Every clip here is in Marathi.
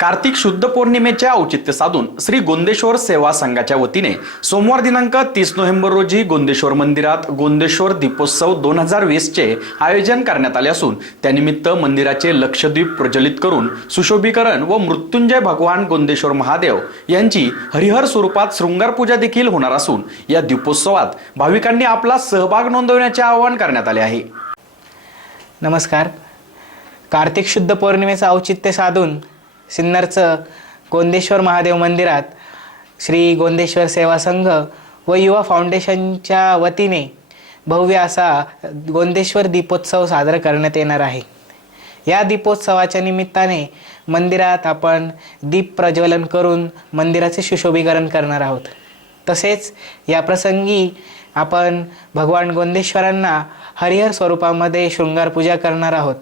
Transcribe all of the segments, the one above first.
कार्तिक शुद्ध पौर्णिमेचे औचित्य साधून श्री गोंदेश्वर सेवा संघाच्या वतीने सोमवार दिनांक तीस नोव्हेंबर रोजी गोंदेश्वर मंदिरात गोंदेश्वर दीपोत्सव दोन हजार वीसचे आयोजन करण्यात आले असून त्यानिमित्त मंदिराचे लक्षद्वीप प्रज्वलित करून सुशोभीकरण व मृत्युंजय भगवान गोंदेश्वर महादेव यांची हरिहर स्वरूपात शृंगार पूजा देखील होणार असून या दीपोत्सवात भाविकांनी आपला सहभाग नोंदवण्याचे आवाहन करण्यात आले आहे. नमस्कार. कार्तिक शुद्ध पौर्णिमेचं औचित्य साधून सिन्नरचं गोंदेश्वर महादेव मंदिरात श्री गोंदेश्वर सेवा संघ व युवा फाउंडेशनच्या वतीने भव्य असा गोंदेश्वर दीपोत्सव साजरा करण्यात येणार आहे. या दीपोत्सवाच्या निमित्ताने मंदिरात आपण दीप प्रज्वलन करून मंदिराचे सुशोभीकरण करणार आहोत. तसेच या प्रसंगी आपण भगवान गोंदेश्वरांना हरिहर स्वरूपामध्ये शृंगार पूजा करणार आहोत.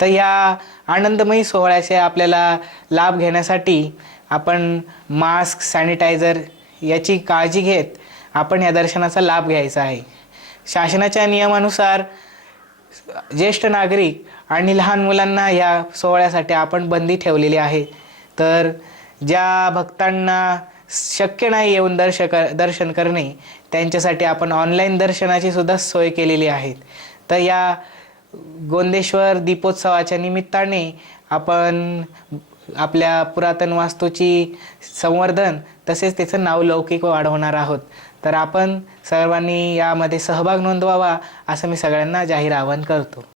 तर या आनंदमयी सोहळ्याचे आपल्याला लाभ घेण्यासाठी आपण मास्क सॅनिटायझर याची काळजी घेत आपण या दर्शनाचा लाभ घ्यायचा आहे. शासनाच्या नियमानुसार ज्येष्ठ नागरिक आणि लहान मुलांना या सोहळ्यासाठी आपण बंदी ठेवलेली आहे. तर ज्या भक्तांना शक्य नाही येऊन दर्श दर्शन करणे त्यांच्यासाठी आपण ऑनलाईन दर्शनाची सुद्धा सोय केलेली आहे. तर या गोंदेश्वर दीपोत्सवाच्या निमित्ताने आपण आपल्या पुरातन वास्तूची संवर्धन तसेच त्याचं नाव लौकिक वाढवणार आहोत. तर आपण सर्वांनी यामध्ये सहभाग नोंदवावा असं मी सगळ्यांना जाहीर आवाहन करतो.